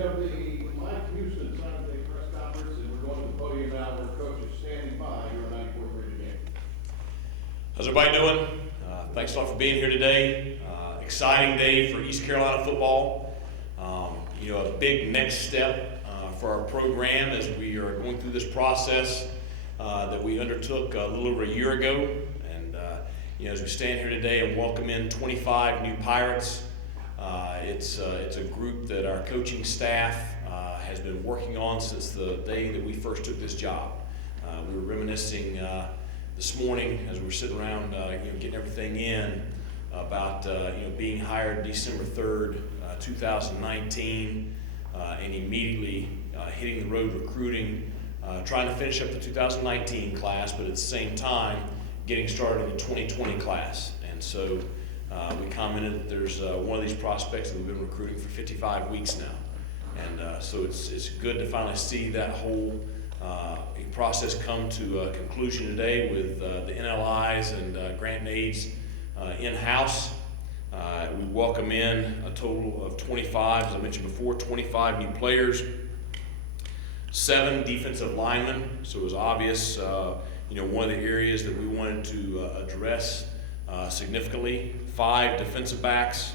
of the Mike Houston Saturday press conference, and we're going to the podium now where Coach is standing by your 94-3 game. How's everybody doing? Thanks a lot for being here today. Exciting day for East Carolina football. A big next step for our program as we are going through this process that we undertook a little over a year ago. And as we stand here today and welcome in 25 new Pirates, it's a group that our coaching staff has been working on since the day that we first took this job. We were reminiscing this morning as we were sitting around getting everything in about being hired December 3rd, 2019, and immediately hitting the road recruiting, trying to finish up the 2019 class, but at the same time getting started in the 2020 class. And so we commented that there's one of these prospects that we've been recruiting for 55 weeks now. And so it's good to finally see that whole process come to a conclusion today with the NLIs and grant and aids in-house. We welcome in a total of 25, as I mentioned before, 25 new players, 7 defensive linemen. So it was obvious, one of the areas that we wanted to address significantly. 5 defensive backs,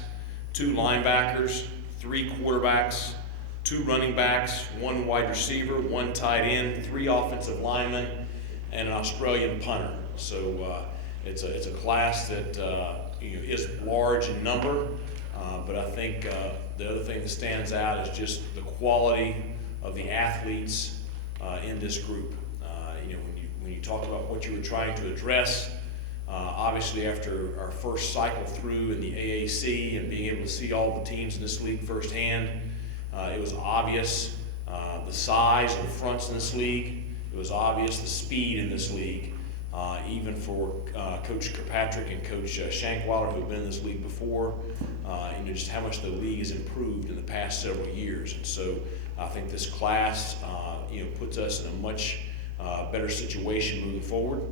2 linebackers, 3 quarterbacks, 2 running backs, 1 wide receiver, 1 tight end, 3 offensive linemen, and an Australian punter. So it's a class that is large in number, but I think the other thing that stands out is just the quality of the athletes in this group. When you talk about what you were trying to address, obviously after our first cycle through in the AAC and being able to see all the teams in this league firsthand, it was obvious the size of the fronts in this league. It was obvious the speed in this league. Even for Coach Kirkpatrick and Coach Shankweiler, who have been in this league before, and just how much the league has improved in the past several years. And so I think this class, puts us in a much better situation moving forward.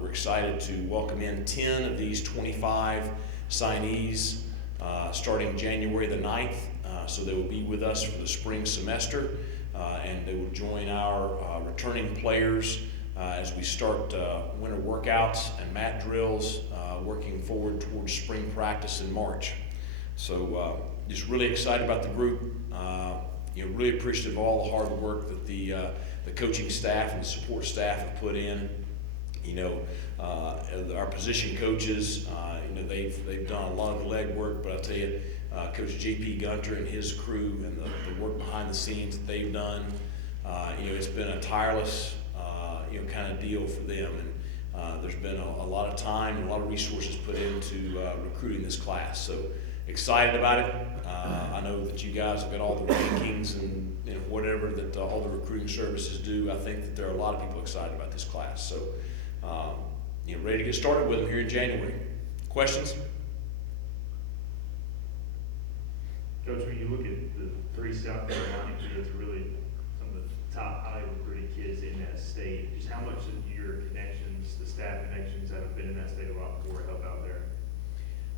We're excited to welcome in 10 of these 25 signees starting January the 9th. So they will be with us for the spring semester, and they will join our returning players as we start winter workouts and mat drills, working forward towards spring practice in March. So just really excited about the group. Really appreciative of all the hard work that the coaching staff and the support staff have put in. Our position coaches, they've done a lot of the legwork, but I'll tell you, Coach J.P. Gunter and his crew and the work behind the scenes that they've done, it's been a tireless kind of deal for them, and there's been a lot of time and a lot of resources put into recruiting this class. So excited about it. I know that you guys have got all the rankings and whatever that all the recruiting services do. I think that there are a lot of people excited about this class. So ready to get started with them here in January. Questions? Coach, when you look at the 3 South Carolina kids, really some of the top highly recruited kids in that state, just how much of your connections, the staff connections that have been in that state a lot before help out there?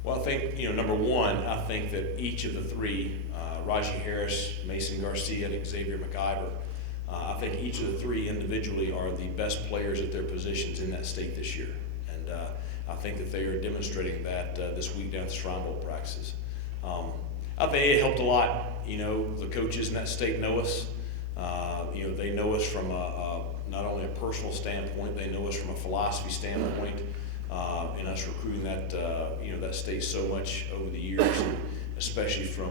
Well, I think, number one, I think that each of the 3, Raji Harris, Mason Garcia, and Xavier McIver, I think each of the 3 individually are the best players at their positions in that state this year. And I think that they are demonstrating that this week down at the Shrine Bowl practices. I think it helped a lot. The coaches in that state know us. They know us from not only a personal standpoint, they know us from a philosophy standpoint, and us recruiting that state so much over the years, and especially from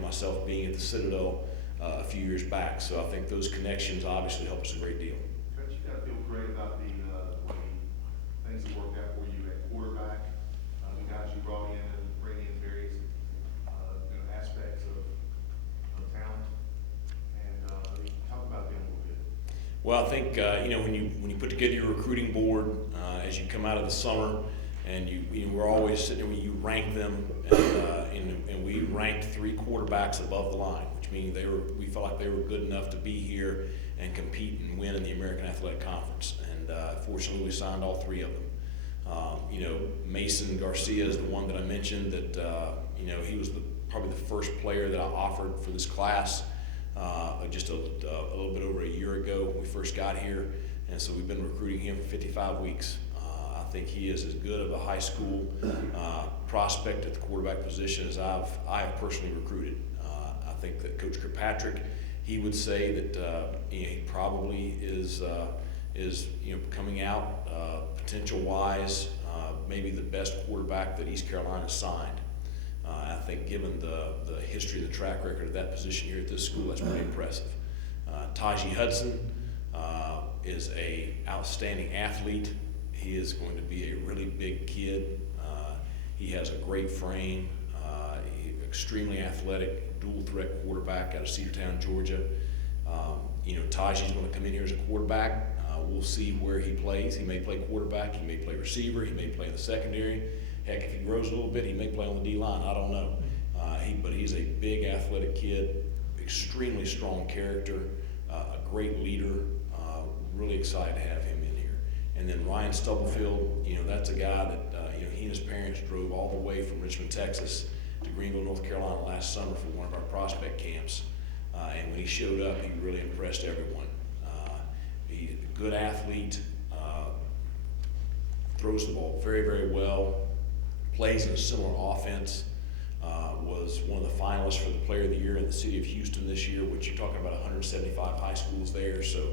myself being at the Citadel a few years back. So I think those connections obviously help us a great deal. Coach, you got to feel great about the way things have worked out for you at quarterback. The guys you brought in and bring in various aspects of talent, and talk about them a little bit. Well, I think when you put together your recruiting board as you come out of the summer, and we're always sitting there when you rank them, and we ranked 3 quarterbacks above the line, which means we felt like they were good enough to be here and compete and win in the American Athletic Conference. And fortunately, we signed all 3 of them. Mason Garcia is the one that I mentioned that he was probably the first player that I offered for this class. just a little bit over a year ago when we first got here, and so we've been recruiting him for 55 weeks. I think he is as good of a high school prospect at the quarterback position as I have personally recruited. I think that Coach Kirkpatrick, he would say that he probably is coming out potential wise, maybe the best quarterback that East Carolina signed. I think given the history, the track record of that position here at this school, that's pretty impressive. Tajee Hudson is a outstanding athlete. He is going to be a really big kid. He has a great frame, extremely athletic, dual threat quarterback out of Cedartown, Georgia. Tajee's going to come in here as a quarterback. We'll see where he plays. He may play quarterback, he may play receiver, he may play in the secondary. Heck, if he grows a little bit, he may play on the D-line. I don't know. But he's a big athletic kid, extremely strong character, a great leader. Really excited to have him in here. And then Ryan Stubblefield, that's a guy that he and his parents drove all the way from Richmond, Texas to Greenville, North Carolina last summer for one of our prospect camps. And when he showed up, he really impressed everyone. He's a good athlete, throws the ball very, very well, plays in a similar offense, was one of the finalists for the Player of the Year in the city of Houston this year, which you're talking about 175 high schools there. So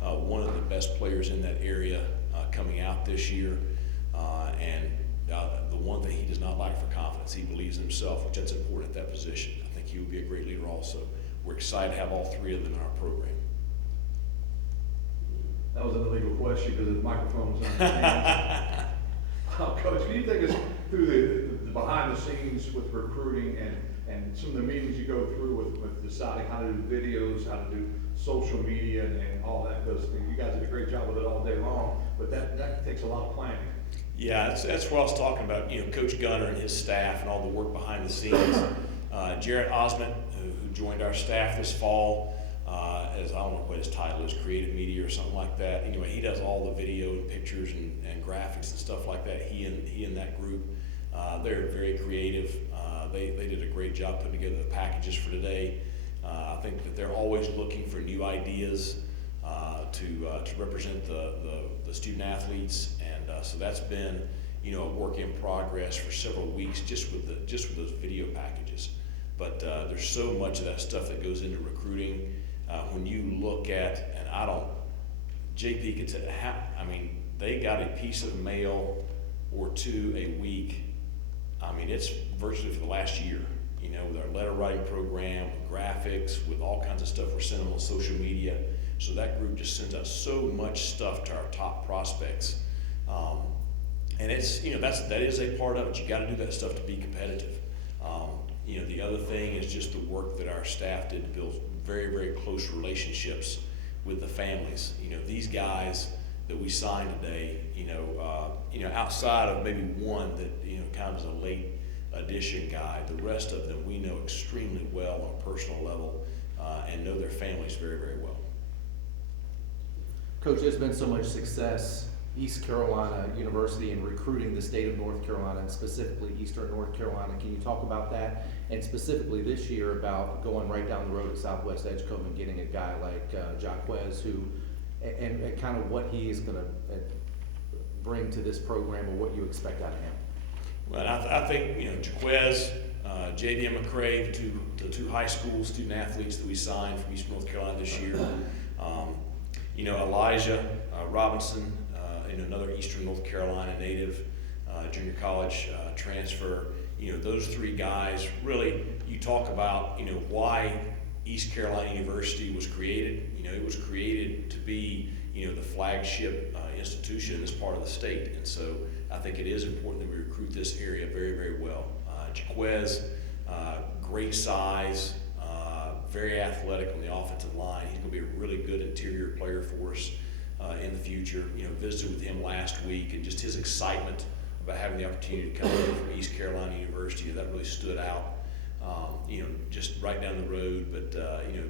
one of the best players in that area coming out this year. And the one thing he does not lack for confidence, he believes in himself, which that's important at that position. I think he would be a great leader also. We're excited to have all three of them in our program. That was an illegal question because the microphone was on your hands. Coach, can you take us through the behind the scenes with recruiting and some of the meetings you go through with deciding how to do videos, how to do social media and all that? Because you guys did a great job with it all day long, but that takes a lot of planning. Yeah, that's what I was talking about. Coach Gunner and his staff and all the work behind the scenes. Jarrett Osmond, who joined our staff this fall, as I don't know what his title is, creative media or something like that. Anyway, he does all the video and pictures and graphics and stuff like that. He and that group, they're very creative. They did a great job putting together the packages for today. I think that they're always looking for new ideas to represent the student athletes, and so that's been a work in progress for several weeks just with those video packages. But there's so much of that stuff that goes into recruiting. When you look at, and JP could say, they got a piece of mail or two a week. It's virtually for the last year, with our letter writing program, with graphics, with all kinds of stuff we're sending on social media. So that group just sends out so much stuff to our top prospects. And it's, that is a part of it. You got to do that stuff to be competitive. The other thing is just the work that our staff did to build very, very close relationships with the families. These guys that we signed today, outside of maybe one that, kind of is a late addition guy, the rest of them we know extremely well on a personal level and know their families very, very well. Coach, there's been so much success, East Carolina University, in recruiting the state of North Carolina and specifically Eastern North Carolina. Can you talk about that? And specifically this year about going right down the road at Southwest Edgecombe and getting a guy like Jaquez, and kind of what he is going to bring to this program or what you expect out of him? Well, I think, Jaquez, J.D. McCray, the two high school student athletes that we signed from Eastern North Carolina this year. Elijah Robinson, another Eastern North Carolina native, junior college transfer. Those three guys, really, you talk about, why East Carolina University was created. It was created to be, the flagship institution in this part of the state. And so I think it is important that we recruit this area very, very well. Jaquez, great size, very athletic on the offensive line. He's going to be a really good interior player for us in the future. Visited with him last week, and just his excitement about having the opportunity to come over from East Carolina University, that really stood out. Just right down the road, but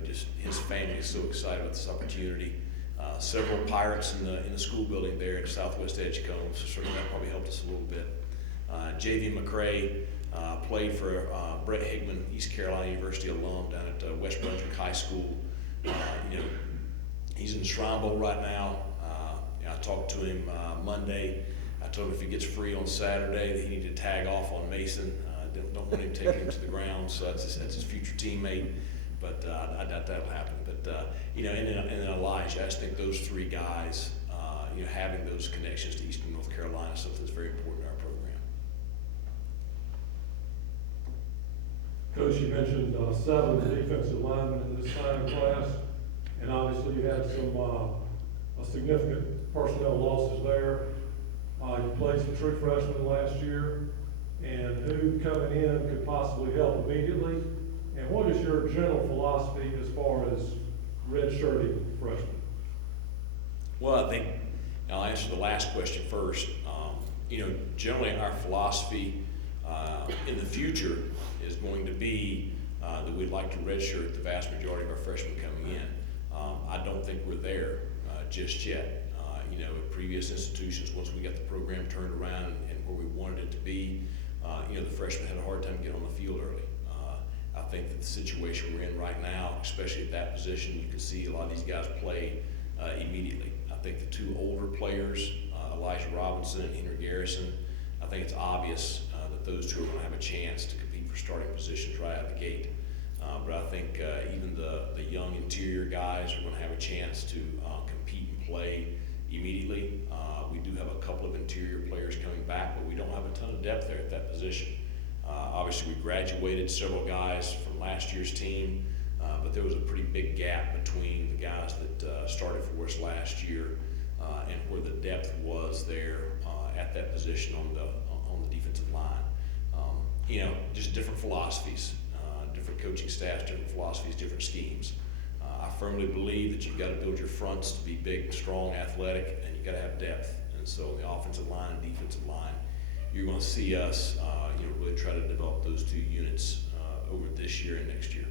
just his family is so excited about this opportunity. Several Pirates in the school building there at Southwest Edgecombe, so certainly that probably helped us a little bit. JV McCray, played for Brett Higman, East Carolina University alum down at West Brunswick High School. You know, he's in the Shrine Bowl right now. I talked to him Monday. I told him if he gets free on Saturday that he needed to tag off on Mason. Don't want him taking him to the ground, so that's his future teammate. But I doubt that'll happen. But you know, and then Elijah, I just think those three guys, you know, having those connections to Eastern North Carolina is something that's very important to our program. Coach, you mentioned 7 defensive linemen in this signing class, and obviously you had some significant personnel losses there. You played some true freshmen last year, and who coming in could possibly help immediately? And what is your general philosophy as far as redshirting freshmen? Well, I think I'll answer the last question first. You know, generally our philosophy in the future is going to be that we'd like to redshirt the vast majority of our freshmen coming in. I don't think we're there just yet. You know, at previous institutions, once we got the program turned around and where we wanted it to be, you know, the freshmen had a hard time getting on the field early. I think that the situation we're in right now, especially at that position, you can see a lot of these guys play immediately. I think the two older players, Elijah Robinson and Henry Garrison, I think it's obvious that those two are going to have a chance to compete for starting positions right out the gate. But I think even the young interior guys are going to have a chance to compete and play immediately. We do have a couple of interior players coming back, but we don't have a ton of depth there at that position. Obviously, we graduated several guys from last year's team, but there was a pretty big gap between the guys that started for us last year and where the depth was there at that position on the defensive line. You know, just different philosophies, different coaching staffs, different philosophies, different schemes. I firmly believe that you've got to build your fronts to be big, strong, athletic, and you've got to have depth. And so the offensive line and defensive line, you're going to see us, you know, really try to develop those two units over this year and next year.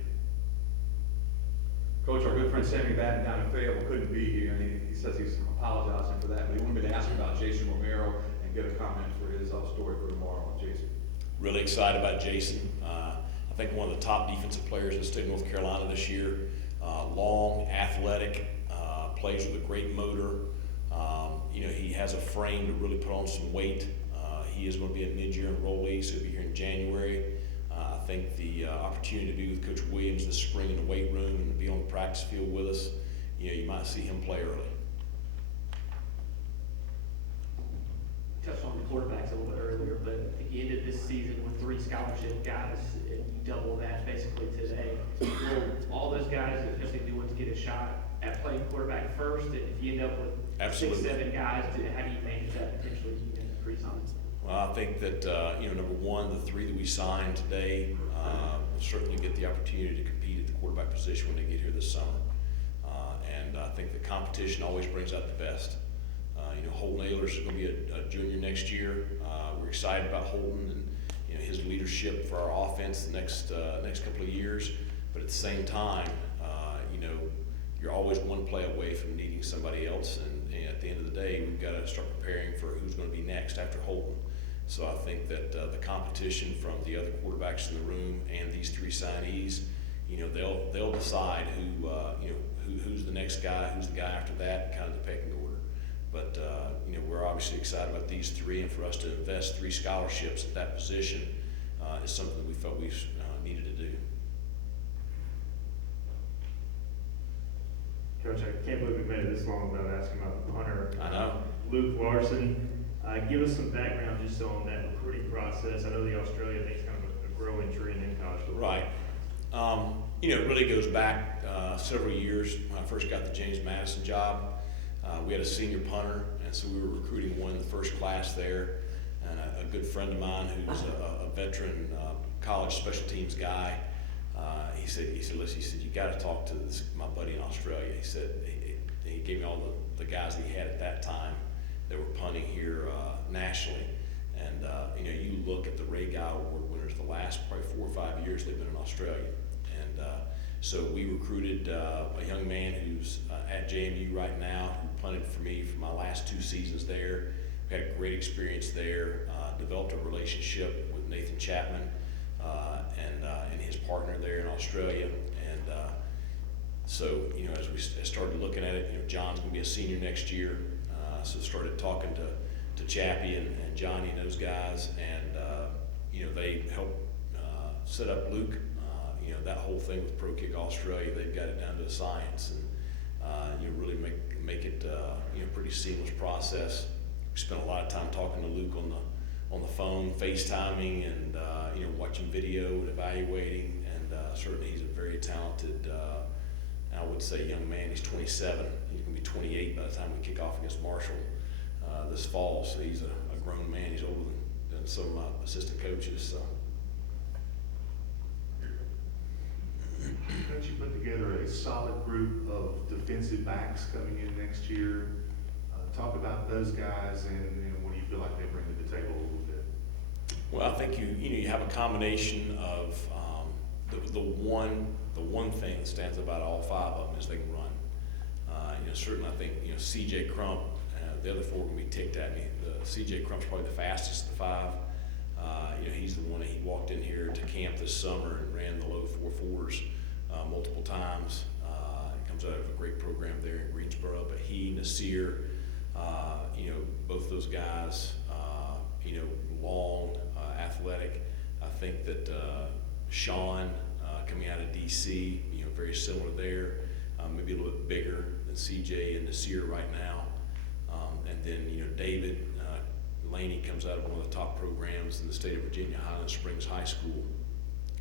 Coach, our good friend Sammy Batten down in Fayetteville couldn't be here, and he says he's apologizing for that, but he wanted me to ask about Jason Romero and get a comment for his story for tomorrow on Jason. Really excited about Jason. I think one of the top defensive players in the state of North Carolina this year. Long, athletic, plays with a great motor. You know, he has a frame to really put on some weight. He is going to be a mid-year enrollee, so he'll be here in January. I think the opportunity to be with Coach Williams this spring in the weight room and to be on the practice field with us, you know, you might see him play early. Touched on the quarterbacks a little bit earlier, but I think you ended this season with 3 scholarship guys, and you double that basically today. Will all those guys, especially new ones, get a shot at playing quarterback first? And if you end up with Absolutely. 6, 7 guys, how do you manage that potentially in the pre-sign? Well, I think that, you know, number one, the 3 that we signed today will certainly get the opportunity to compete at the quarterback position when they get here this summer. And I think the competition always brings out the best. You know, Holton Ehlers is going to be a junior next year. We're excited about Holton and, you know, his leadership for our offense the next couple of years. But at the same time, you know, you're always one play away from needing somebody else. And at the end of the day, we've got to start preparing for who's going to be next after Holton. So I think that the competition from the other quarterbacks in the room and these 3 signees, you know, they'll decide who, you know, who's the next guy, who's the guy after that, kind of the pecking order. But, you know, we're obviously excited about these 3, and for us to invest 3 scholarships at that position is something that we felt we needed to do. Coach, I can't believe we made it this long without asking about the punter. I know. Luke Larson, give us some background just on that recruiting process. I know the Australia thing is kind of a growing trend in college football. Right. You know, it really goes back several years when I first got the James Madison job. We had a senior punter, and so we were recruiting one in the first class there. And a good friend of mine who's a veteran college special teams guy, he said, listen, you got to talk to my buddy in Australia. He said, he gave me all the guys that he had at that time that were punting here nationally. And, you know, you look at the Ray Guy Award winners the last probably 4 or 5 years they've been in Australia. And so we recruited a young man who's at JMU right now, who punted for me for my last 2 seasons there. We had a great experience there. developed a relationship with Nathan Chapman and his partner there in Australia. And so, you know, as we started looking at it, you know, John's going to be a senior next year. So started talking to Chappie and Johnny and those guys, and you know, they helped set up Luke. You know, that whole thing with Pro Kick Australia, they've got it down to a science, and you know, really make it you know, pretty seamless process. We spent a lot of time talking to Luke on the phone, FaceTiming, and you know, watching video and evaluating. And certainly, he's a very talented, I would say, young man. He's 27. He's going to be 28 by the time we kick off against Marshall this fall. So he's a grown man. He's older than some assistant coaches. So. Don't you put together a solid group of defensive backs coming in next year? Talk about those guys and what do you feel like they bring to the table a little bit? Well, I think you have a combination of the one thing that stands about all five of them is they can run. You know, certainly I think, you know, C.J. Crump, the other four can be ticked at me. C.J. Crump's probably the fastest of the five. You know, he's the one that he walked in here to camp this summer and ran the low 4.4s multiple times. He comes out of a great program there in Greensboro. But he, Nasir, you know, both those guys, you know, long, athletic. I think that Sean, coming out of D.C., you know, very similar there, maybe a little bit bigger than C.J. and Nasir right now. And then, you know, David Laney comes out of one of the top programs in the state of Virginia, Highland Springs High School.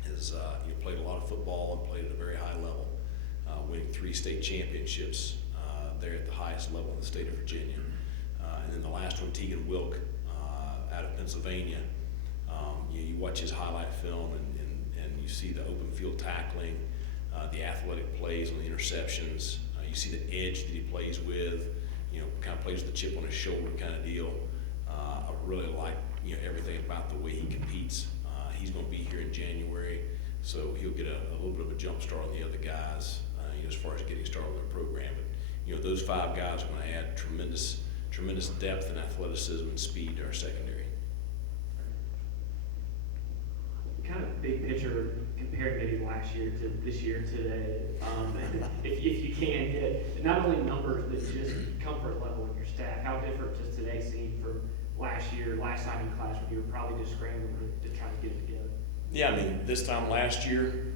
Has you know, played a lot of football and played at a very high level, winning 3 state championships there at the highest level in the state of Virginia. And then the last one, Tegan Wilk, out of Pennsylvania. You watch his highlight film and you see the open field tackling, the athletic plays on the interceptions. You see the edge that he plays with, you know, kind of plays with the chip on his shoulder kind of deal. I really like, you know, everything about the way he competes. He's going to be here in January, so he'll get a little bit of a jump start on the other guys, you know, as far as getting started on their program. But you know, those 5 guys are going to add tremendous depth and athleticism and speed to our secondary. Kind of big picture, compared maybe last year to this year today, if you can get not only numbers but just comfort level in your staff. How different does today seem from last signing class when you were probably just scrambling to try to get it together? Yeah, I mean, this time last year,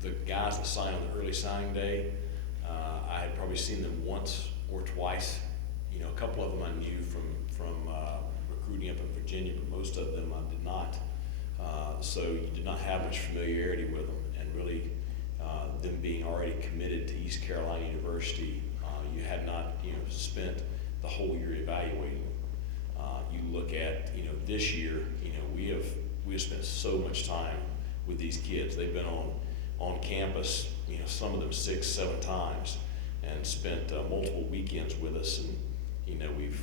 the guys that signed on the early signing day, I had probably seen them once or twice. You know, a couple of them I knew from recruiting up in Virginia, but most of them I did not. So you did not have much familiarity with them, and really them being already committed to East Carolina University, you had not, you know, spent the whole year evaluating them. You look at, you know, this year, you know, we have spent so much time with these kids. They've been on campus, you know, some of them 6, 7 times, and spent multiple weekends with us. And you know, we've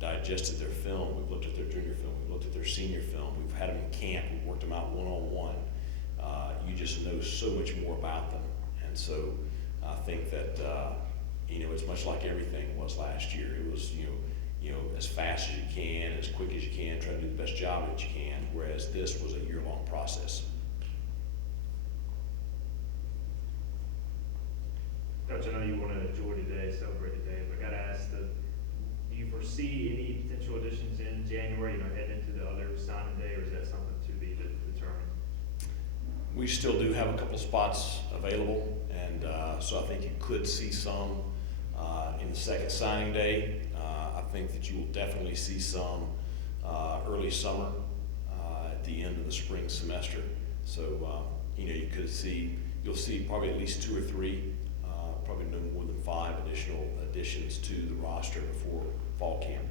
digested their film. We've looked at their junior film. We've looked at their senior film. We've had them in camp. We've worked them out one-on-one. You just know so much more about them, and so I think that you know, it's much like everything was last year. It was, you know, as fast as you can, as quick as you can, try to do the best job that you can, whereas this was a year-long process. Coach, I know you want to enjoy today, celebrate today, but I got to ask, do you foresee any potential additions in January, you know, heading into the other signing day, or is that something to be determined? We still do have a couple spots available, and so I think you could see some in the second signing day. I think that you will definitely see some early summer at the end of the spring semester. So you know, you'll see probably at least 2 or 3, probably no more than 5 additional additions to the roster before fall camp.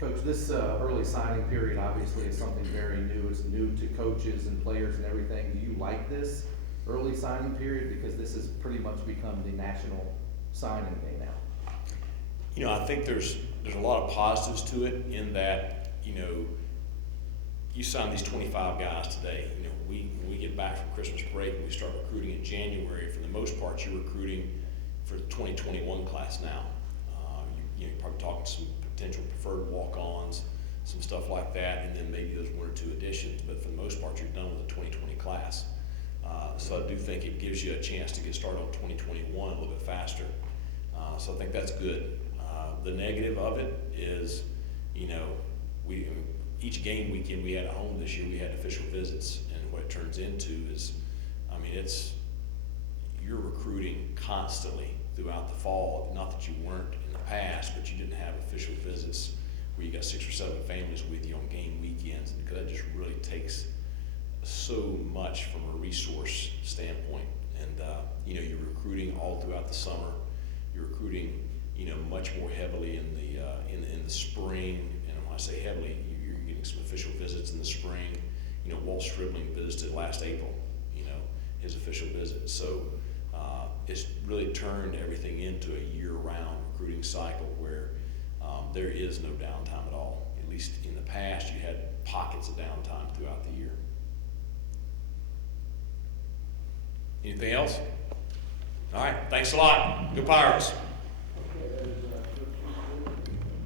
Coach, this early signing period obviously is something very new. It's new to coaches and players and everything. Do you like this early signing period? Because this has pretty much become the national signing day now. You know, I think there's a lot of positives to it in that, you know, you sign these 25 guys today. You know, when we get back from Christmas break and we start recruiting in January, for the most part, you're recruiting for the 2021 class now. You're probably talking to some potential preferred walk-ons, some stuff like that, and then maybe those 1 or 2 additions, but for the most part, you're done with the 2020 class. So I do think it gives you a chance to get started on 2021 a little bit faster. So I think that's good. The negative of it is, each game weekend we had at home this year, we had official visits, and what it turns into is, you're recruiting constantly throughout the fall. Not that you weren't in the past, but you didn't have official visits where you got 6 or 7 families with you on game weekends, because that just really takes so much from a resource standpoint. And you're recruiting all throughout the summer. You're recruiting, much more heavily in the spring. And when I say heavily, you're getting some official visits in the spring. Walt Stribling visited last April. His official visit. So it's really turned everything into a year-round recruiting cycle where there is no downtime at all. At least in the past, you had pockets of downtime throughout the year. Anything else? All right, thanks a lot. Go Pirates.